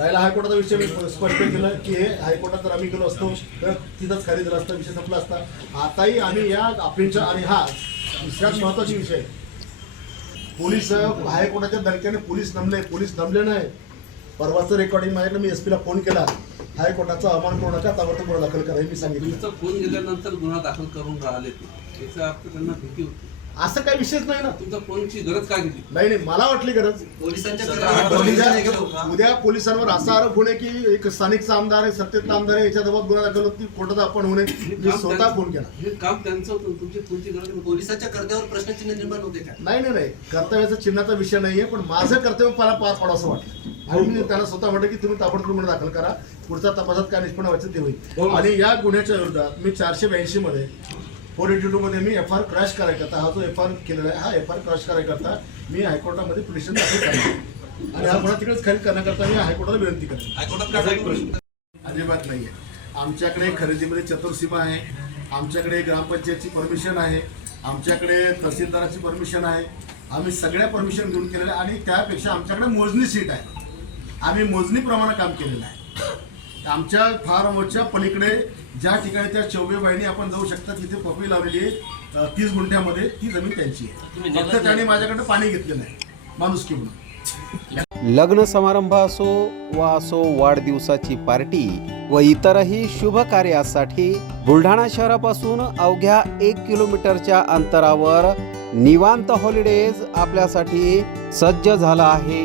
हायकोर्टाचा विषय मी स्पष्ट केलं की हे हायकोर्टात जर आम्ही गेलो असतो तर तिथंच खाली झाला असता विषय संपला असता. आताही आम्ही या आपलींच्या आणि हा दुसऱ्याच महत्त्वाचा विषय पोलीस हायकोर्टाच्या दणक्याने पोलीस नमले पोलीस नमले नाही. परवाचं रेकॉर्डिंग माझ्याकडे मी एस पीला फोन केला. हायकोर्टाचा अवमान करू नका ताबडतोब गुन्हा दाखल करा हे मी सांगितलं. फोन गेल्यानंतर गुन्हा दाखल करून राहिले याचा अर्थ त्यांना भीती होती. असं काही विषयच नाही ना. तुमचा फोनची गरज काय नाही नाही मला वाटली गरज. पोलिसांच्या उद्या पोलिसांवर असा आरोप होणे की एक स्थानिकचा आमदार आहे सत्तेतला आमदार आहे याच्या दबात गुन्हा दाखल होती कोर्टात आपण होणे मी स्वतः फोन केला. हे काम त्यांचं होतं तुमची फोनची गरज. पोलिसांच्या कर्त्यावर प्रश्नचिन्ह निर्माण होते का? नाही नाही नाही. कर्तव्याचा चिन्हाचा विषय नाहीये पण माझं कर्तव्य मला पार पाडावं असं वाटलं. आणि मी त्यांना स्वतः म्हटलं की तुम्ही ताबडतोब गुन्हा दाखल करा. पुढचा तपासात काय निष्पन्न व्हायचं ते होईल. आणि या गुन्ह्याच्या विरोधात मी चारशे ब्याऐंशी मध्ये फोर एटी टू मध्ये मी एफ आर क्रॅश करायकरता हा जो एफ आर केलेला आहे हा एफ आर क्रॅश करायकरता मी हायकोर्टामध्ये पिटिशन दाखल करणार आणि हा गुन्हा तिकडेच खाली करण्याकरता मी हायकोर्टाला विनंती करेन. हायकोर्टात? अजिबात नाहीये. आमच्याकडे खरेदीमध्ये चतुर्सीमा आहे. आमच्याकडे ग्रामपंचायतची परमिशन आहे. आमच्याकडे तहसीलदाराची परमिशन आहे. आम्ही सगळ्या परमिशन घेऊन केलेल्या आणि त्यापेक्षा आमच्याकडे मोजणी सीट आहे. आम्ही मोजणीप्रमाणे काम केलेलं आहे. आमच्या फार्मच्या पलीकडे ज्या ठिकाणी त्या चौबे बाईनी आपण जाऊ शकता तिथे पपई लावलेली आहे. तीस गुंठ्यामध्ये ती जमीन त्यांची आहे. फक्त त्यांनी माझ्याकडे पाणी घेतलेलं आहे माणूस म्हणून. लग्न समारंभ असो वा असो वाढदिवसाची पार्टी व इतरही शुभ कार्यासाठी बुलढाणा शहरापासून अवघ्या एक किलोमीटरच्या अंतरावर निवांत हॉलिडेज आपल्यासाठी सज्ज झाला आहे.